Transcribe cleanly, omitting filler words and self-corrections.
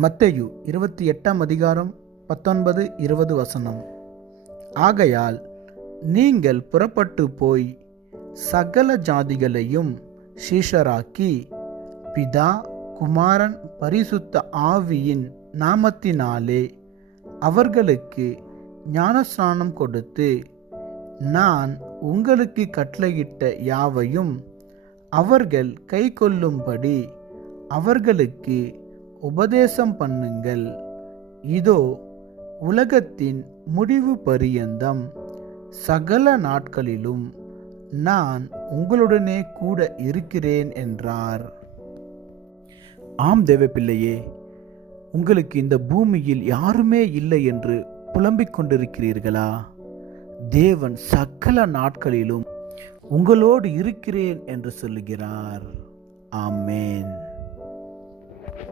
மத்தேயு 28:19-20 ஆகையால் நீங்கள் புறப்பட்டு போய் சகல ஜாதிகளையும் சீஷராக்கி பிதா குமாரன் பரிசுத்த ஆவியின் நாமத்தினாலே அவர்களுக்கு ஞானஸ்நானம் கொடுத்து நான் உங்களுக்கு கட்டளையிட்ட யாவையும் அவர்கள் கைக்கொள்ளும்படி அவர்களுக்கு உபதேசம் பண்ணுங்கள். இதோ உலகத்தின் முடிவு பரியந்தம் சகல நாட்களிலும் நான் உங்களுடனே கூட இருக்கிறேன் என்றார். ஆம் தேவ பிள்ளையே, உங்களுக்கு இந்த பூமியில் யாருமே இல்லை என்று புலம்பிக் கொண்டிருக்கிறீர்களா? தேவன் சகல நாட்களிலும் உங்களோடு இருக்கிறேன் என்று சொல்லுகிறார். ஆமென்.